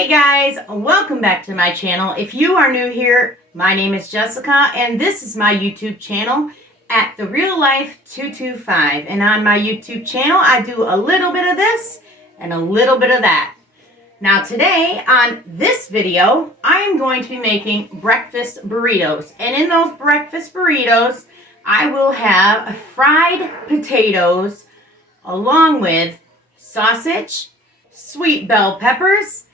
Hey guys, welcome back to my channel. If you are new here, my name is Jessica and this is my YouTube channel at The Real Life 225. And on my YouTube channel, I do a little bit of this and a little bit of that. Now today, on this video, I am going to be making breakfast burritos. And in those breakfast burritos, I will have fried potatoes along with sausage, sweet bell peppers,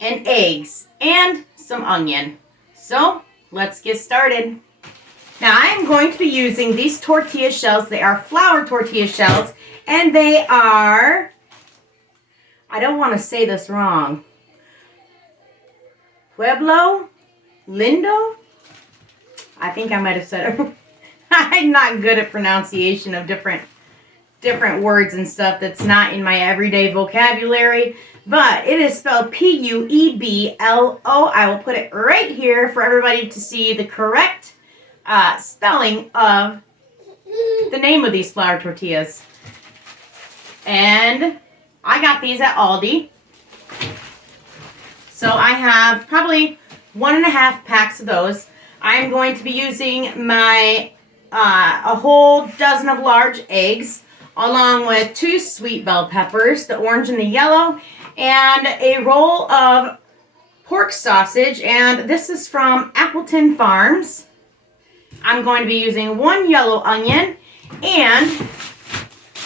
and eggs, and some onion. So, let's get started. Now, I'm going to be using these tortilla shells. They are flour tortilla shells, and they are, I don't want to say this wrong, Pueblo Lindo? I think I might have said it. I'm not good at pronunciation of different words and stuff that's not in my everyday vocabulary. But it is spelled P-U-E-B-L-O. I will put it right here for everybody to see the correct spelling of the name of these flour tortillas. And I got these at Aldi. So I have probably 1.5 packs of those. I'm going to be using my a whole dozen of large eggs, along with 2 sweet bell peppers, the orange and the yellow, and a roll of pork sausage, and this is from Appleton Farms. I'm going to be using 1 yellow onion, and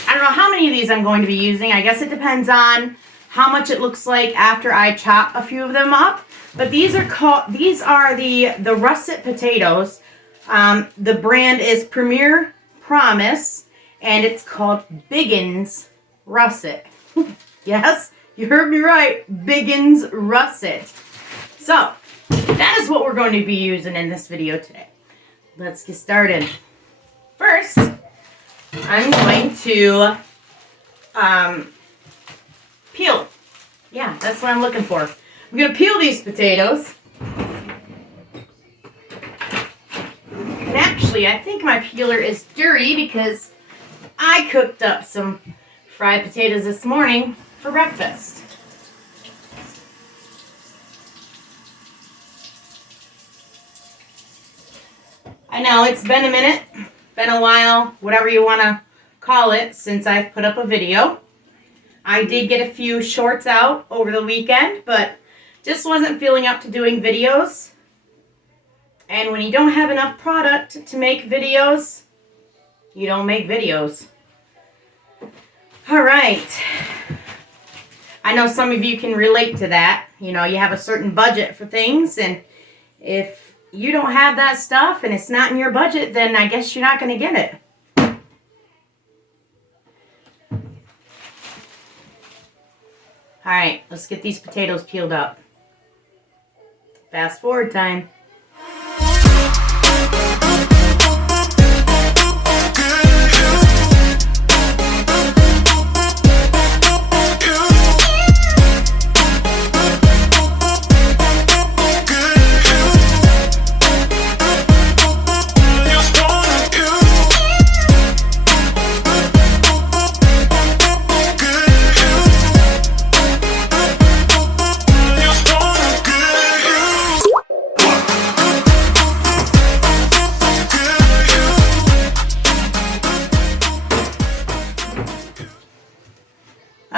I don't know how many of these I'm going to be using. I guess it depends on how much it looks like after I chop a few of them up. But these are the russet potatoes. The brand is Premier Promise, and it's called Biggins Russet. Yes, you heard me right, Biggins Russet. So, that is what we're going to be using in this video today. Let's get started. First, I'm going to peel. Yeah, that's what I'm looking for. I'm going to peel these potatoes. And actually, I think my peeler is dirty because I cooked up some fried potatoes this morning for breakfast. I know it's been a minute, been a while, whatever you want to call it, since I've put up a video. I did get a few shorts out over the weekend, but just wasn't feeling up to doing videos. And when you don't have enough product to make videos, you don't make videos. All right. I know some of you can relate to that. You know, you have a certain budget for things, and if you don't have that stuff and it's not in your budget, then I guess you're not going to get it. All right, let's get these potatoes peeled up. Fast forward time.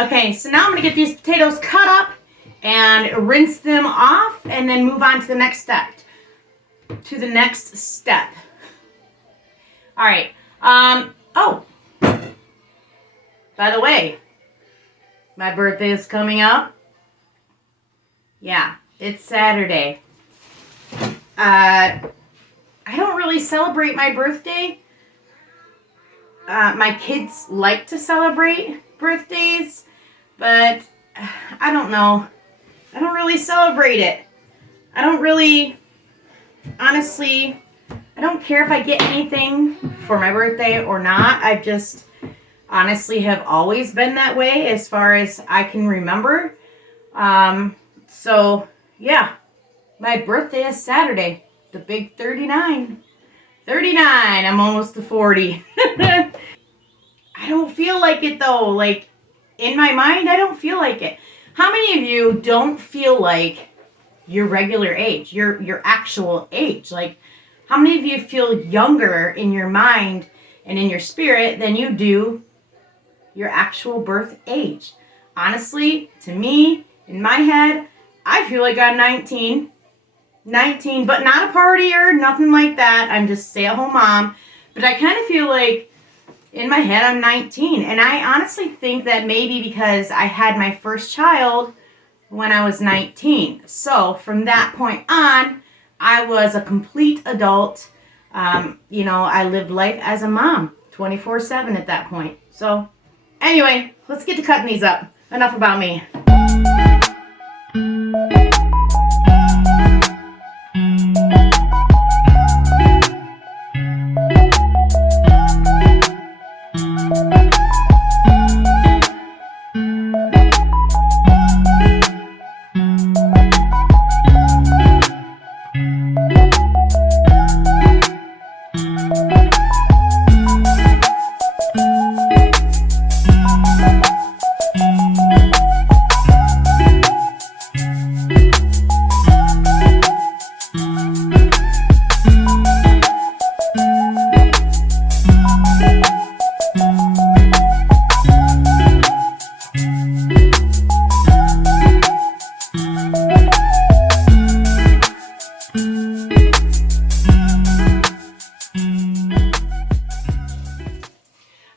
Okay, so now I'm going to get these potatoes cut up and rinse them off and then move on to the next step. All right. Oh, by the way, my birthday is coming up. Yeah, it's Saturday. I don't really celebrate my birthday. My kids like to celebrate birthdays, but I don't know. I don't really celebrate it. I don't really, honestly, I don't care if I get anything for my birthday or not. I just honestly have always been that way as far as I can remember. So, yeah, my birthday is Saturday, the big 39. 39, I'm almost to 40. I don't feel like it though. Like, in my mind, I don't feel like it. How many of you don't feel like your regular age, your actual age? Like, how many of you feel younger in your mind and in your spirit than you do your actual birth age? Honestly, to me, in my head, I feel like I'm 19, but not a partier, nothing like that. I'm just a stay-at-home mom. But I kind of feel like in my head I'm 19. And I honestly think that maybe because I had my first child when I was 19. So from that point on, I was a complete adult. I lived life as a mom 24/7 at that point. So anyway, let's get to cutting these up. Enough about me.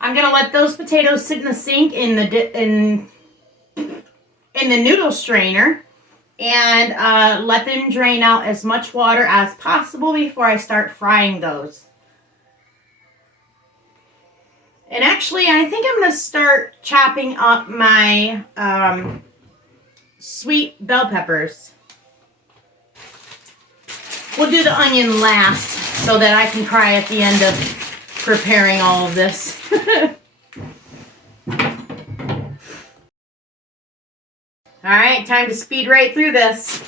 I'm gonna let those potatoes sit in the sink in the noodle strainer, and let them drain out as much water as possible before I start frying those. And actually, I think I'm gonna start chopping up my sweet bell peppers. We'll do the onion last so that I can cry at the end of preparing all of this. Alright, time to speed right through this.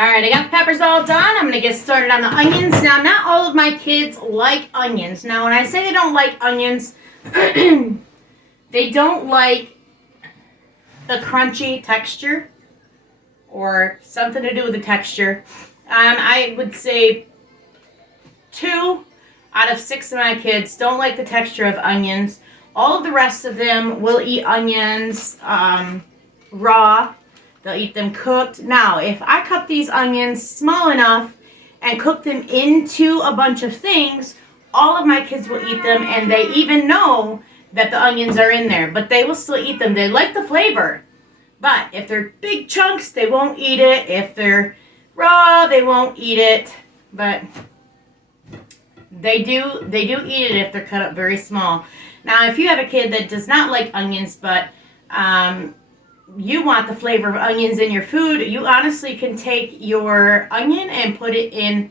Alright, I got the peppers all done. I'm going to get started on the onions. Now, not all of my kids like onions. Now, when I say they don't like onions, they don't like the crunchy texture or something to do with the texture. I would say 2 out of 6 of my kids don't like the texture of onions. All of the rest of them will eat onions raw. They'll eat them cooked. Now, if I cut these onions small enough and cook them into a bunch of things, all of my kids will eat them, and they even know that the onions are in there, but they will still eat them. They like the flavor, but if they're big chunks, they won't eat it. If they're raw, they won't eat it, but they do eat it if they're cut up very small. Now, if you have a kid that does not like onions, but you want the flavor of onions in your food, you honestly can take your onion and put it in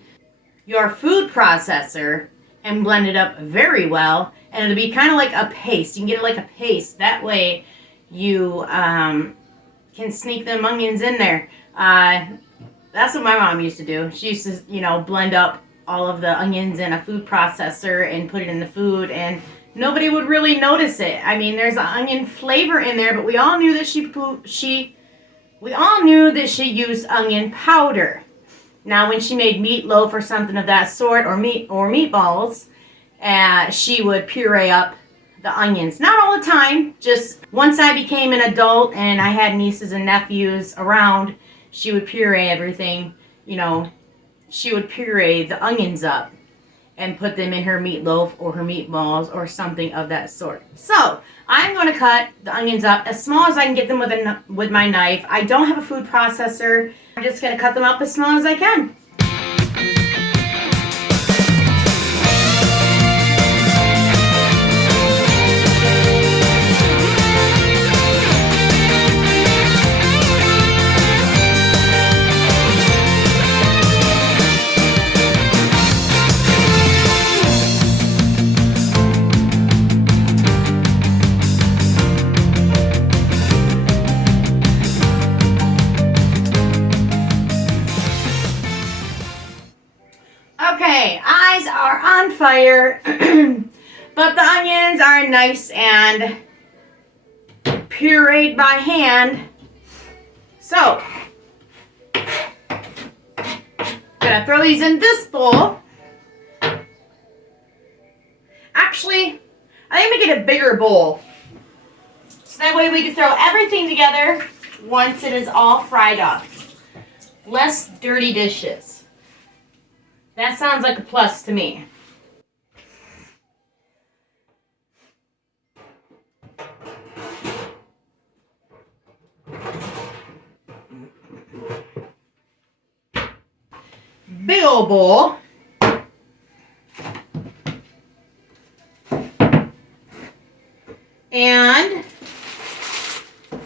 your food processor and blend it up very well, and it'll be kind of like a paste. You can get it like a paste. That way you can sneak them onions in there. That's what my mom used to do. She used to, blend up all of the onions in a food processor and put it in the food, and nobody would really notice it. I mean, there's an onion flavor in there, but we all knew that she used onion powder. Now, when she made meatloaf or something of that sort, or meatballs, she would puree up the onions. Not all the time, just once I became an adult and I had nieces and nephews around, she would puree everything. She would puree the onions up. and put them in her meatloaf or her meatballs or something of that sort. So I'm going to cut the onions up as small as I can get them with my knife. I don't have a food processor. I'm just going to cut them up as small as I can. Okay, eyes are on fire, but the onions are nice and pureed by hand. So, gonna throw these in this bowl. Actually, I think we get a bigger bowl. So that way we can throw everything together once it is all fried up. Less dirty dishes. That sounds like a plus to me. Big old bowl. And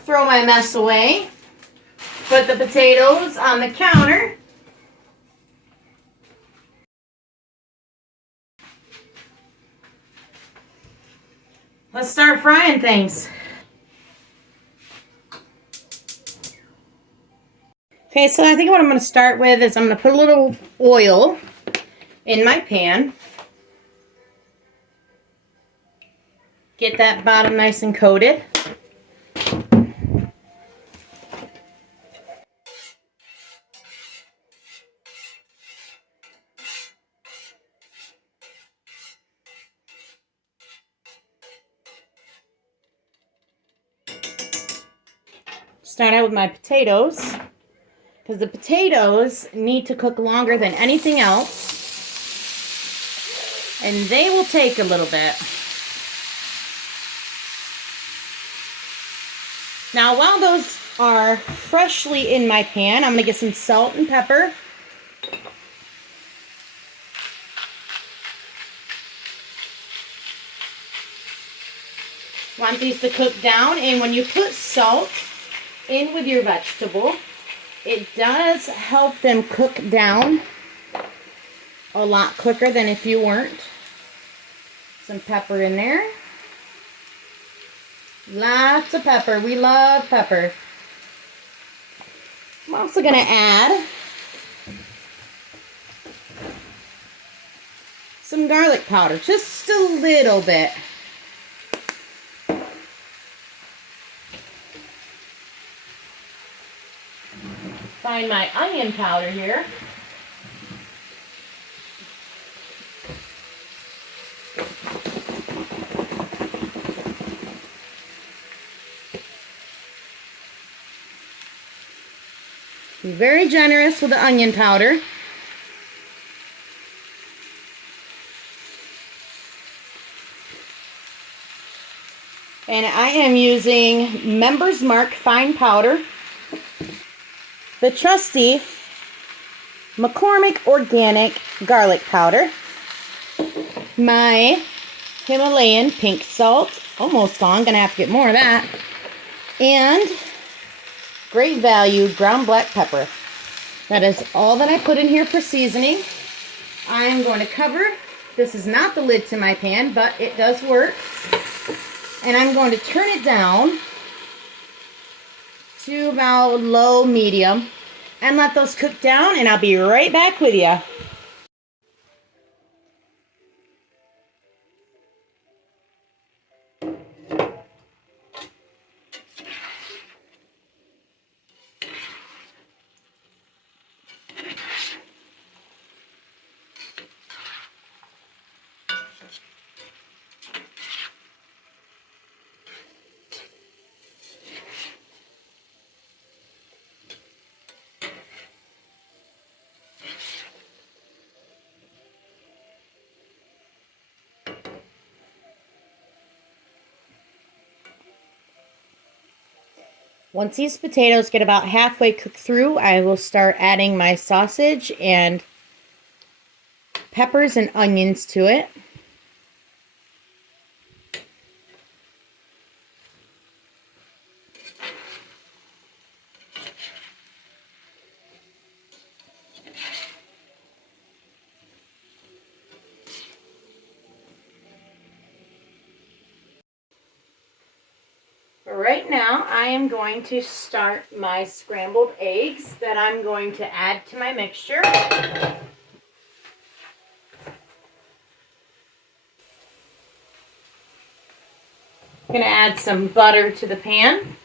throw my mess away. Put the potatoes on the counter. Let's start frying things. Okay, so I think what I'm going to start with is I'm going to put a little oil in my pan. Get that bottom nice and coated. Start out with my potatoes, because the potatoes need to cook longer than anything else, and they will take a little bit. Now, while those are freshly in my pan, I'm going to get some salt and pepper. Want these to cook down, and when you put salt in with your vegetable, it does help them cook down a lot quicker than if you weren't. Some pepper in there. Lots of pepper. We love pepper. I'm also going to add some garlic powder, just a little bit. Find my onion powder here. Be very generous with the onion powder. And I am using Member's Mark fine powder. The trusty McCormick organic garlic powder, my Himalayan pink salt, almost gone, gonna have to get more of that, and Great Value ground black pepper. That is all that I put in here for seasoning. I'm going to cover, this is not the lid to my pan, but it does work, and I'm going to turn it down to about low medium and let those cook down, and I'll be right back with you. Once these potatoes get about halfway cooked through, I will start adding my sausage and peppers and onions to it. Right now, I am going to start my scrambled eggs that I'm going to add to my mixture. I'm going to add some butter to the pan.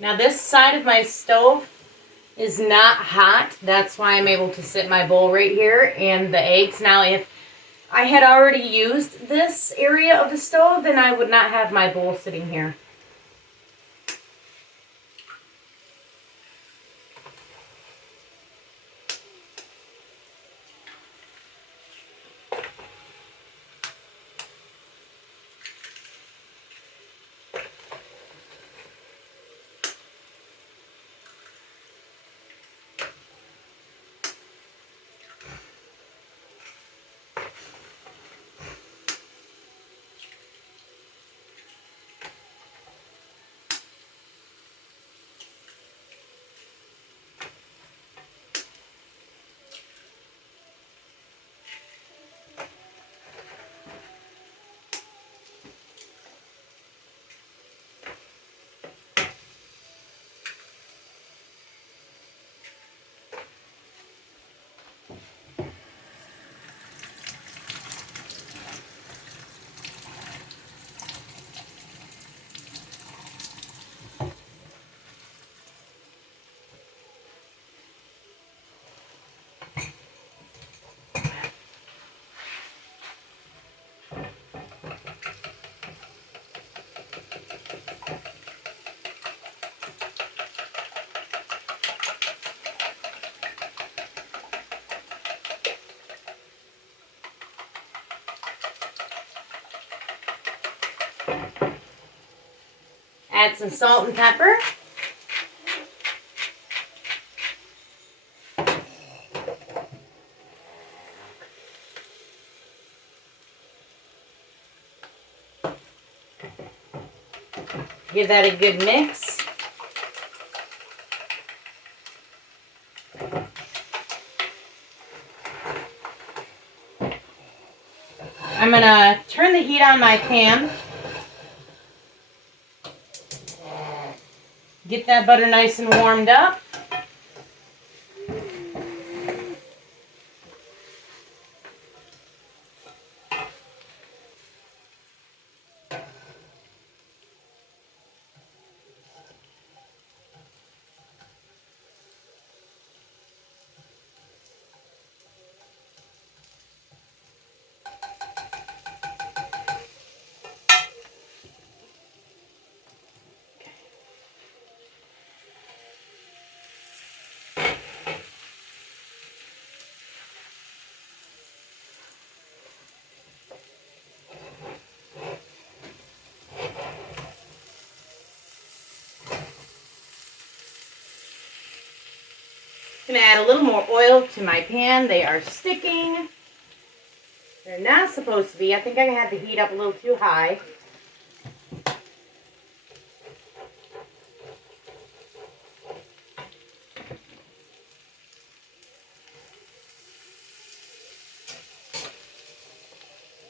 Now this side of my stove is not hot. That's why I'm able to sit my bowl right here and the eggs. Now if I had already used this area of the stove, then I would not have my bowl sitting here. Add some salt and pepper. Give that a good mix. I'm going to turn the heat on my pan. Get that butter nice and warmed up. I'm going to add a little more oil to my pan. They are sticking. They're not supposed to be. I think I had the heat up a little too high.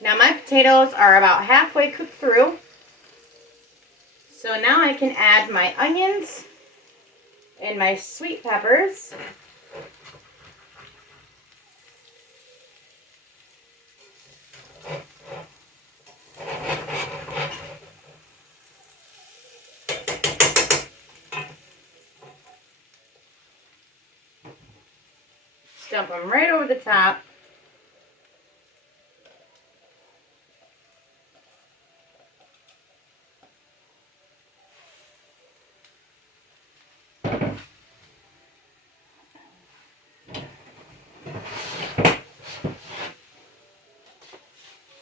Now my potatoes are about halfway cooked through. So now I can add my onions and my sweet peppers. dump them right over the top.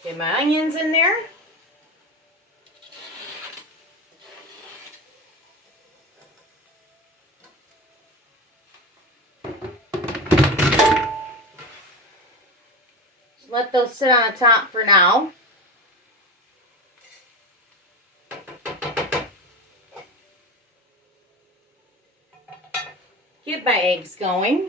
Get my onions in there. Just let those sit on the top for now. Get my eggs going.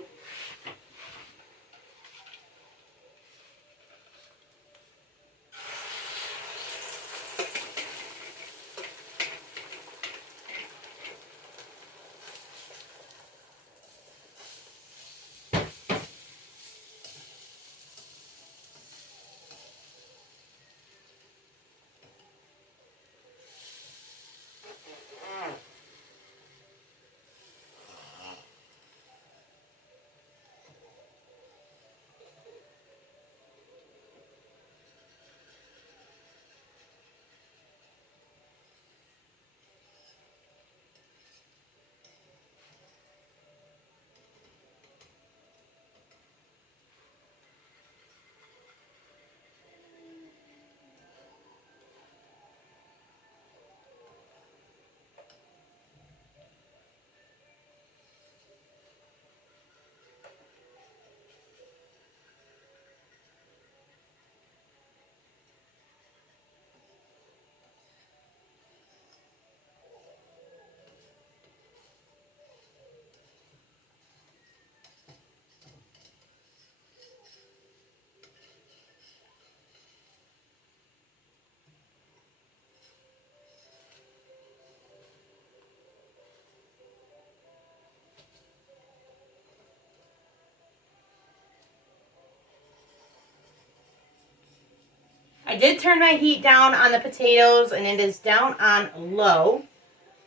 I did turn my heat down on the potatoes, and it is down on low.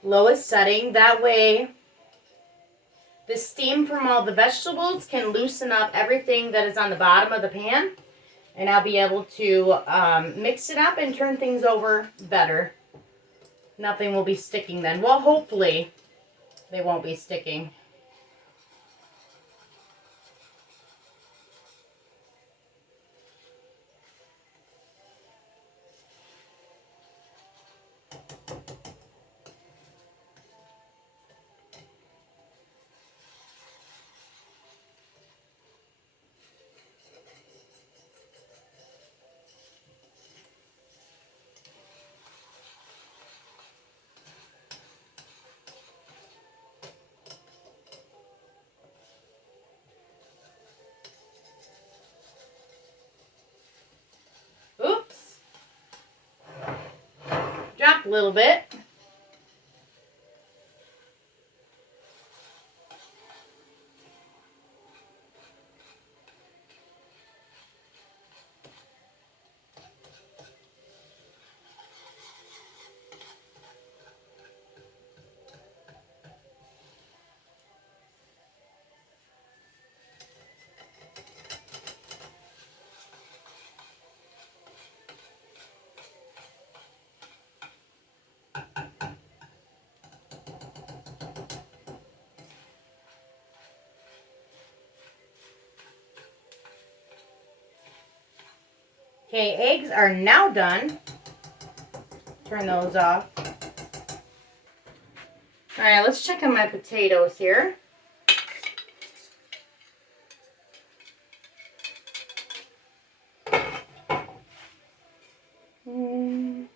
Lowest setting. That way the steam from all the vegetables can loosen up everything that is on the bottom of the pan. And I'll be able to mix it up and turn things over better. Nothing will be sticking then. Well, hopefully they won't be sticking. Oops. Dropped a little bit. Okay, eggs are now done. Turn those off. All right, let's check on my potatoes here. If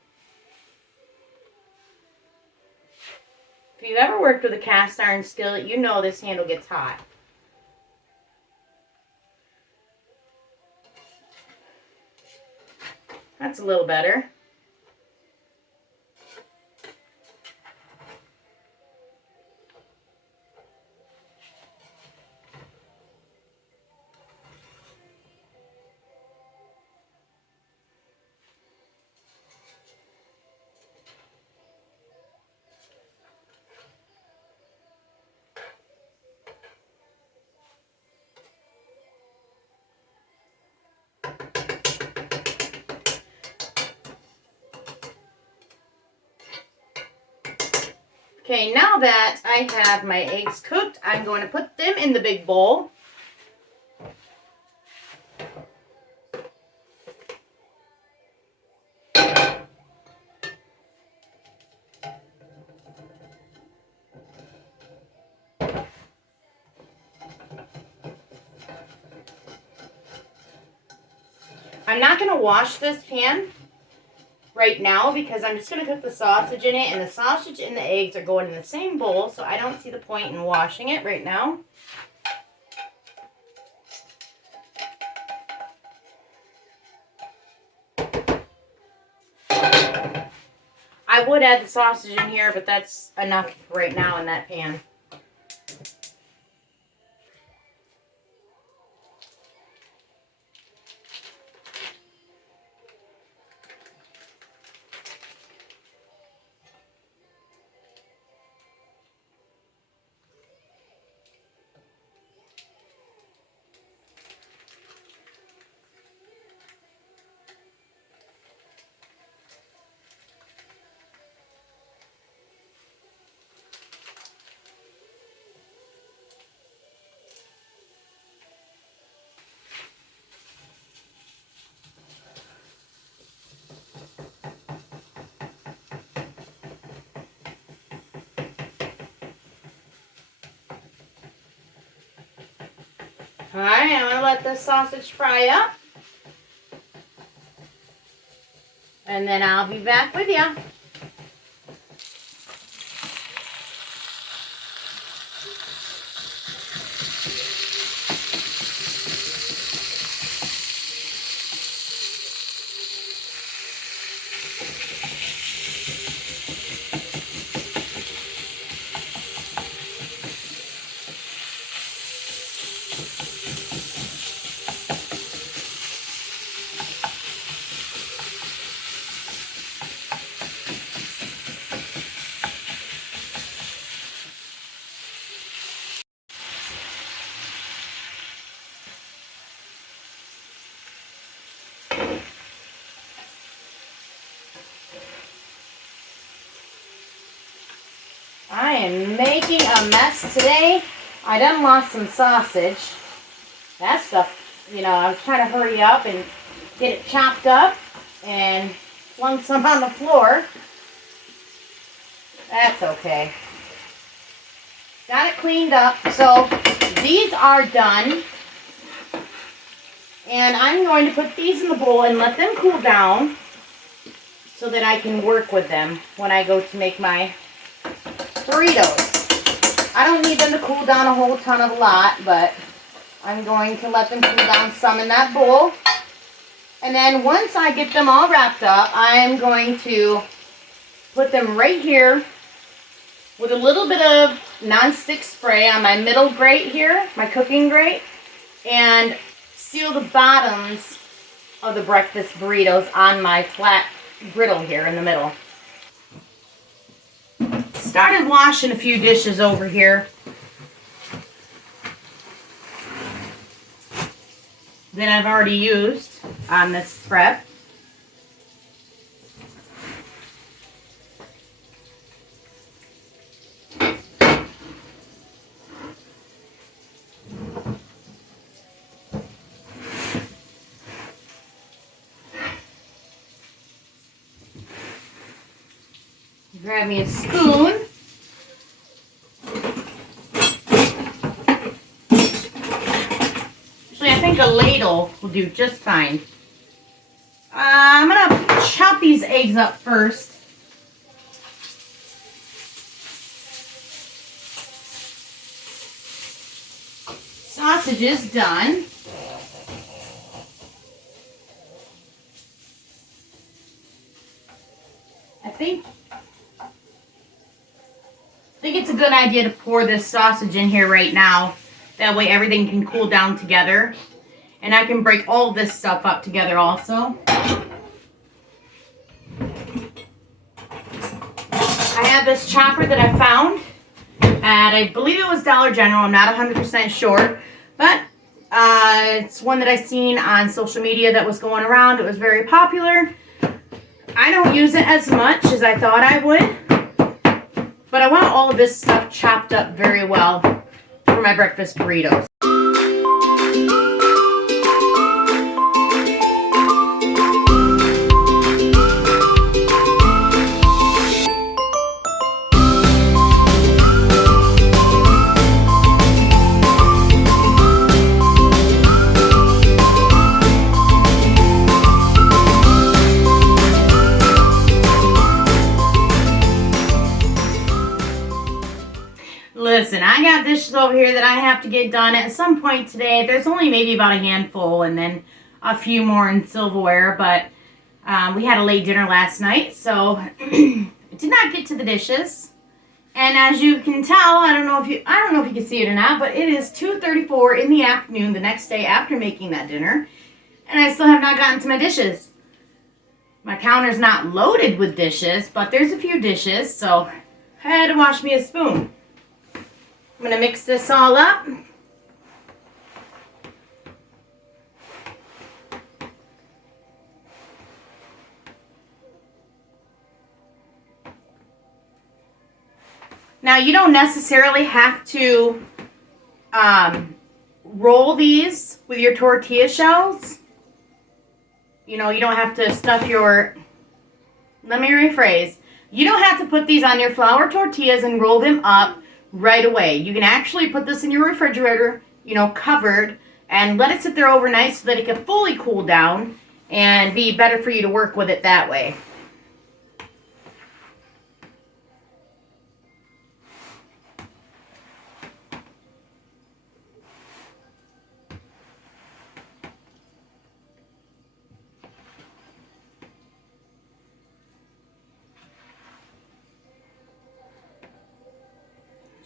you've ever worked with a cast iron skillet, you know this handle gets hot. That's a little better. Okay, now that I have my eggs cooked, I'm going to put them in the big bowl. I'm not going to wash this pan right now because I'm just going to cook the sausage in it, and the sausage and the eggs are going in the same bowl, so I don't see the point in washing it right now. I would add the sausage in here, but that's enough right now in that pan. Alright, I'm going to let the sausage fry up. And then I'll be back with you. I am making a mess today. I done lost some sausage. That stuff, you know, I was trying to hurry up and get it chopped up and flung some on the floor. That's okay. Got it cleaned up. So these are done. And I'm going to put these in the bowl and let them cool down so that I can work with them when I go to make my burritos. I don't need them to cool down a whole ton of a lot, but I'm going to let them cool down some in that bowl. And then once I get them all wrapped up, I'm going to put them right here with a little bit of nonstick spray on my middle grate here, my cooking grate, and seal the bottoms of the breakfast burritos on my flat griddle here in the middle. Started washing a few dishes over here that I've already used on this prep. Grab me a spoon. Actually, I think a ladle will do just fine. I'm going to chop these eggs up first. Sausage is done. I think it's a good idea to pour this sausage in here right now. That way everything can cool down together. And I can break all this stuff up together also. I have this chopper that I found at, I believe it was Dollar General. I'm not 100% sure. But it's one that I seen on social media that was going around. It was very popular. I don't use it as much as I thought I would. But I want all of this stuff chopped up very well for my breakfast burritos. Listen, I got dishes over here that I have to get done at some point today. There's only maybe about a handful and then a few more in silverware, but we had a late dinner last night, so I did not get to the dishes. And as you can tell, I don't know if you can see it or not, but it is 2:34 in the afternoon the next day after making that dinner, and I still have not gotten to my dishes. My counter's not loaded with dishes, but there's a few dishes, so I had to wash me a spoon. I'm going to mix this all up. Now, you don't necessarily have to roll these with your tortilla shells. You know, you don't have to stuff your... Let me rephrase. You don't have to put these on your flour tortillas and roll them up right away. You can actually put this in your refrigerator, you know, covered, and let it sit there overnight so that it can fully cool down and be better for you to work with it that way.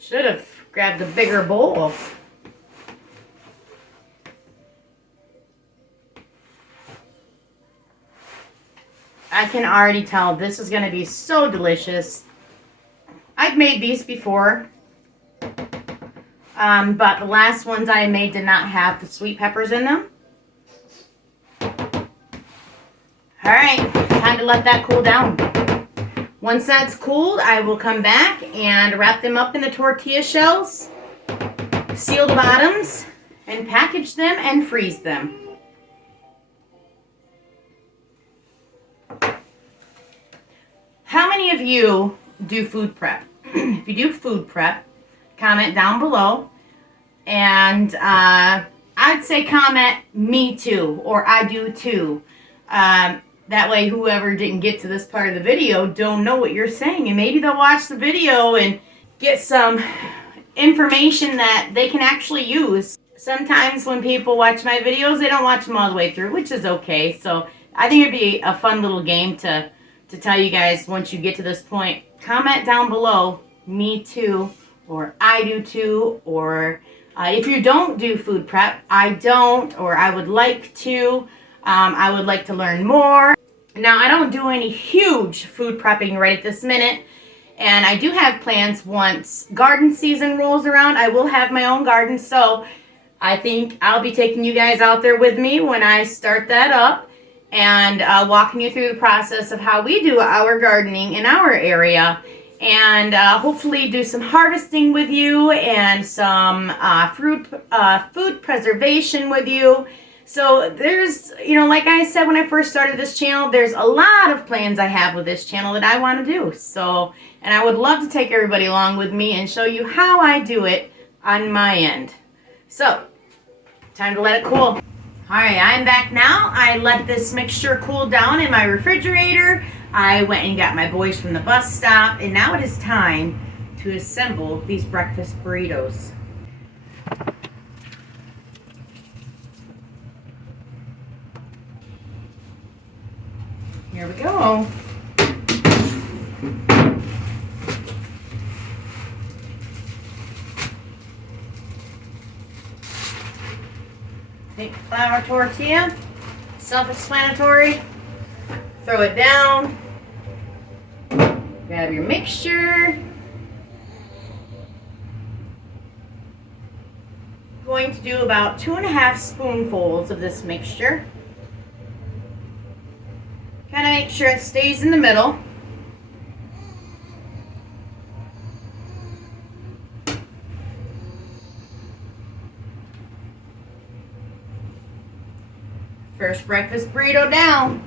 Should have grabbed a bigger bowl. I can already tell this is going to be so delicious. I've made these before, but the last ones I made did not have the sweet peppers in them. Alright, time to let that cool down. Once that's cooled, I will come back and wrap them up in the tortilla shells, seal the bottoms, and package them and freeze them. How many of you do food prep? If you do food prep, comment down below. And I'd say comment me too, or I do too. That way whoever didn't get to this part of the video don't know what you're saying. And maybe they'll watch the video and get some information that they can actually use. Sometimes when people watch my videos, they don't watch them all the way through, which is okay. So I think it'd be a fun little game to tell you guys once you get to this point. Comment down below, me too, or I do too, or if you don't do food prep, I don't, or I would like to. I would like to learn more. Now, I don't do any huge food prepping right at this minute, and I do have plans once garden season rolls around. I will have my own garden, so I think I'll be taking you guys out there with me when I start that up and walking you through the process of how we do our gardening in our area, and hopefully do some harvesting with you and some food preservation with you. So there's, you know, like I said when I first started this channel, there's a lot of plans I have with this channel that I want to do. So, and I would love to take everybody along with me and show you how I do it on my end. So, time to let it cool. All right, I'm back now. I let this mixture cool down in my refrigerator. I went and got my boys from the bus stop, and now it is time to assemble these breakfast burritos. Here we go. Take flour tortilla, self-explanatory. Throw it down. Grab your mixture. Going to do about 2½ spoonfuls of this mixture. Kind of make sure it stays in the middle. First breakfast burrito down.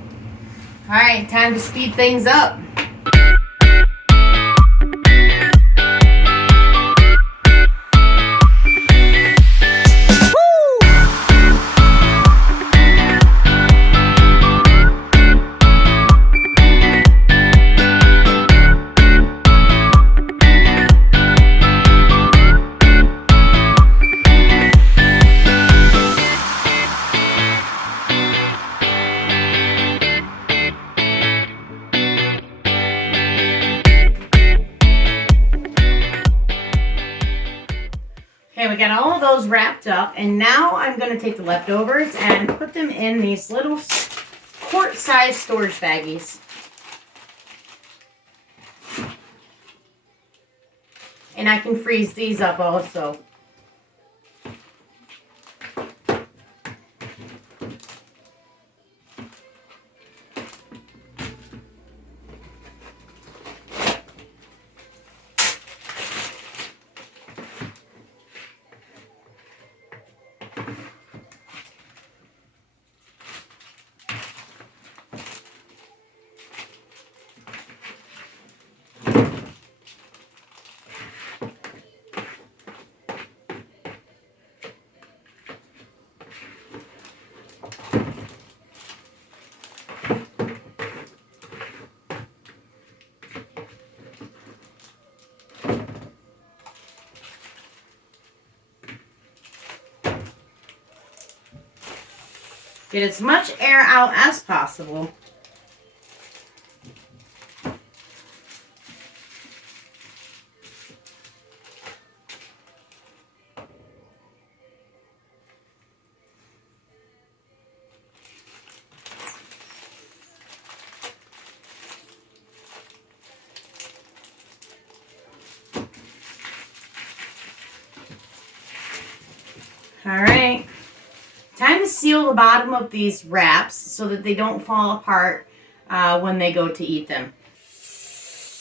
All right, time to speed things up. Okay, we got all of those wrapped up, and now I'm going to take the leftovers and put them in these little quart-sized storage baggies. And I can freeze these up also. Get as much air out as possible. All right. Time to seal the bottom of these wraps so that they don't fall apart when they go to eat them.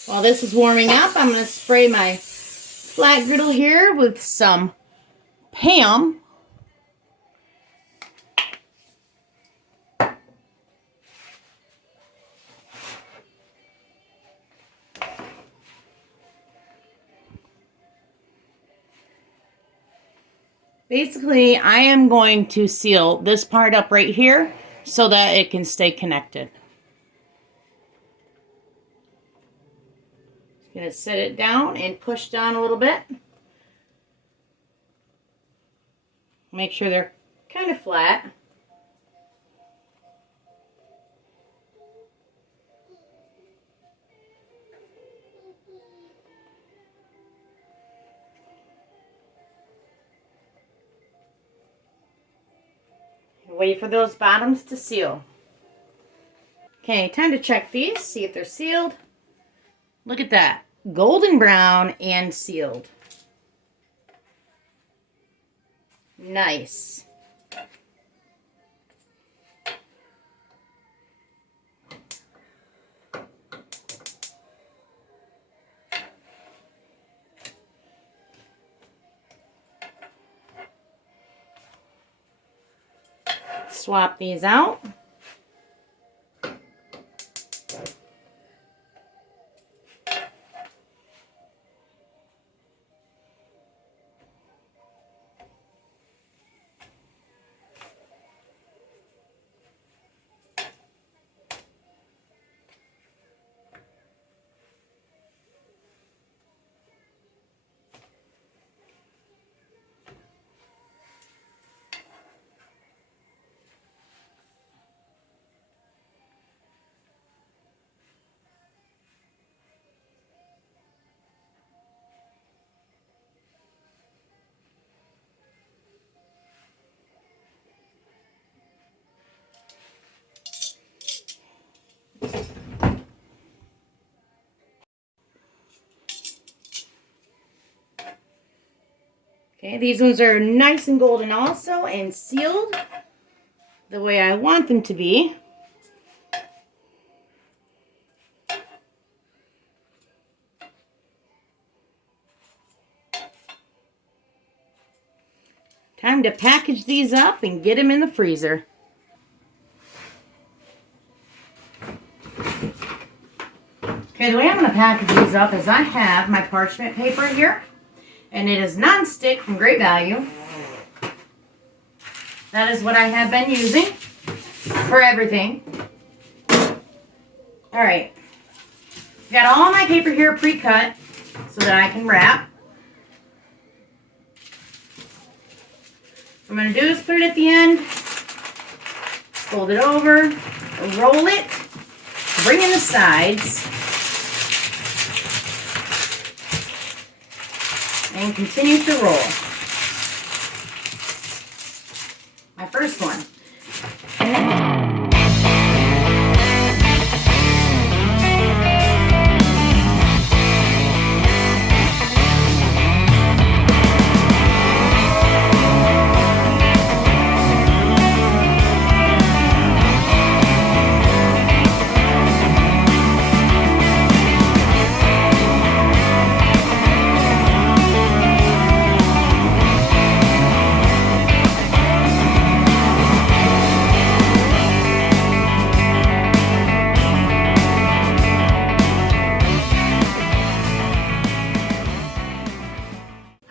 While this is warming up, I'm going to spray my flat griddle here with some Pam. Basically, I am going to seal this part up right here so that it can stay connected. Just going to set it down and push down a little bit. Make sure they're kind of flat. Wait for those bottoms to seal. Okay, time to check these, see if they're sealed. Look at that, golden brown and sealed. Nice. Swap these out. Okay, these ones are nice and golden also and sealed the way I want them to be. Time to package these up and get them in the freezer. Okay, the way I'm going to package these up is I have my parchment paper here, and it is non-stick from Great Value. That is what I have been using for everything. Alright, got all my paper here pre-cut so that I can wrap. What I'm going to do is put it at the end, fold it over, roll it, bring in the sides, and continue to roll. My first one.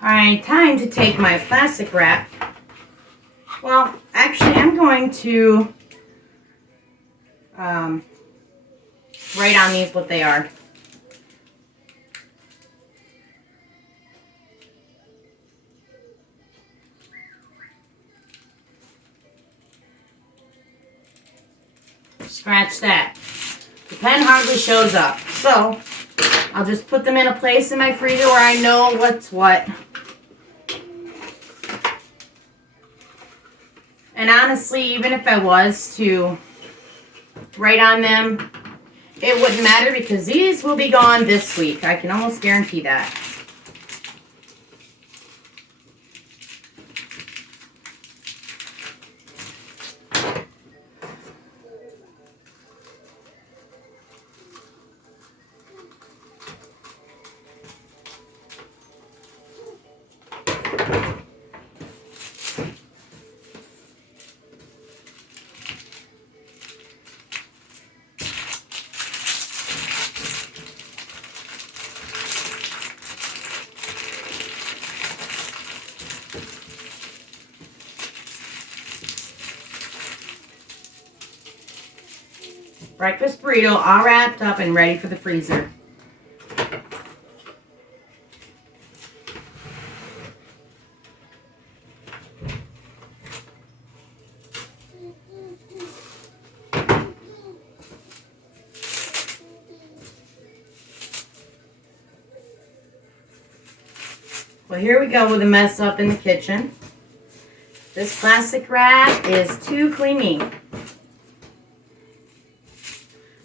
Alright, time to take my plastic wrap. Well, actually, I'm going to write on these what they are. Scratch that. The pen hardly shows up, so I'll just put them in a place in my freezer where I know what's what. And honestly, even if I was to write on them, it wouldn't matter because these will be gone this week. I can almost guarantee that. Breakfast burrito all wrapped up and ready for the freezer. Well, here we go with a mess up in the kitchen. This plastic wrap is too clingy.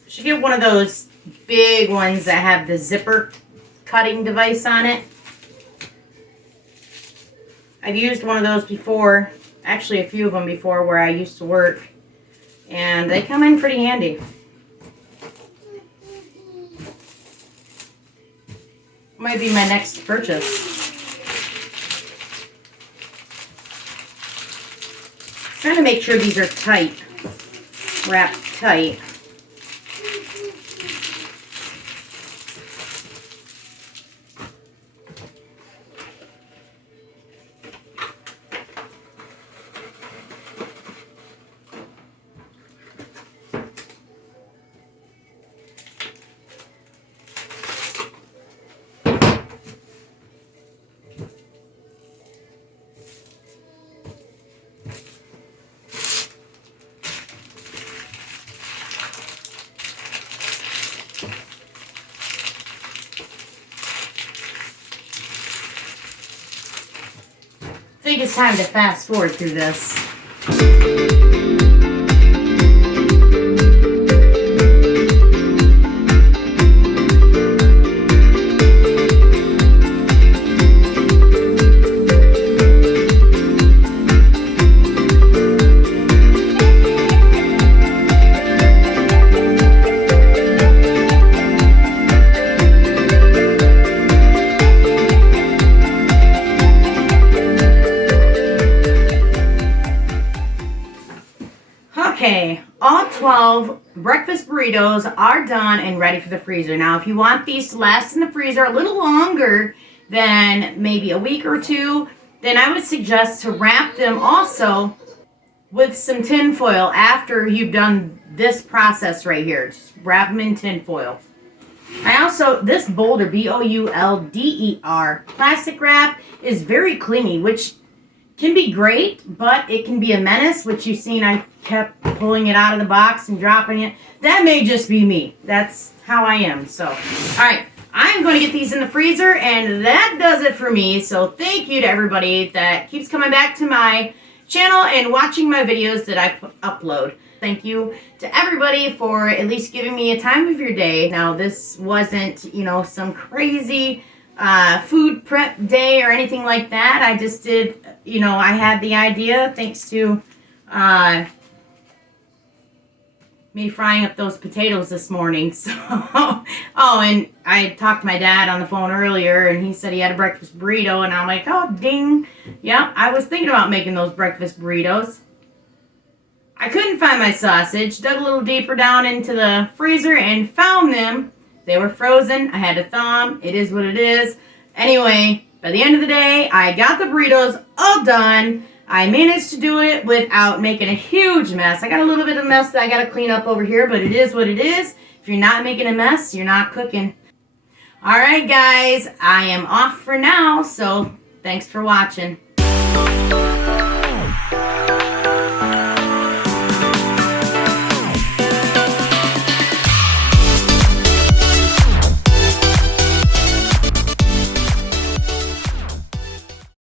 Should get one of those big ones that have the zipper cutting device on it. I've used one of those before, actually a few of them before where I used to work, and they come in pretty handy. Might be my next purchase. Trying to make sure these are tight, wrapped tight. I think it's time to fast forward through this. breakfast burritos are done and ready for the freezer. Now, if you want these to last in the freezer a little longer than maybe a week or two, then I would suggest to wrap them also with some tin foil after you've done this process right here. Just wrap them in tin foil. This Boulder, Boulder plastic wrap is very clingy, which can be great, but it can be a menace, which you've seen I kept pulling it out of the box and dropping it. That may just be me. That's how I am. So, all right, I'm going to get these in the freezer, and that does it for me. So thank you to everybody that keeps coming back to my channel and watching my videos that I upload. Thank you to everybody for at least giving me a time of your day. Now, this wasn't, some crazy food prep day or anything like that. I just did, I had the idea thanks to me frying up those potatoes this morning. So, and I talked to my dad on the phone earlier, and he said he had a breakfast burrito, and I'm like, oh, ding. Yeah, I was thinking about making those breakfast burritos. I couldn't find my sausage, dug a little deeper down into the freezer and found them. They were frozen. I had to thaw them. It is what it is. Anyway, by the end of the day, I got the burritos all done. I managed to do it without making a huge mess. I got a little bit of mess that I got to clean up over here, but it is what it is. If you're not making a mess, you're not cooking. All right, guys, I am off for now, so thanks for watching.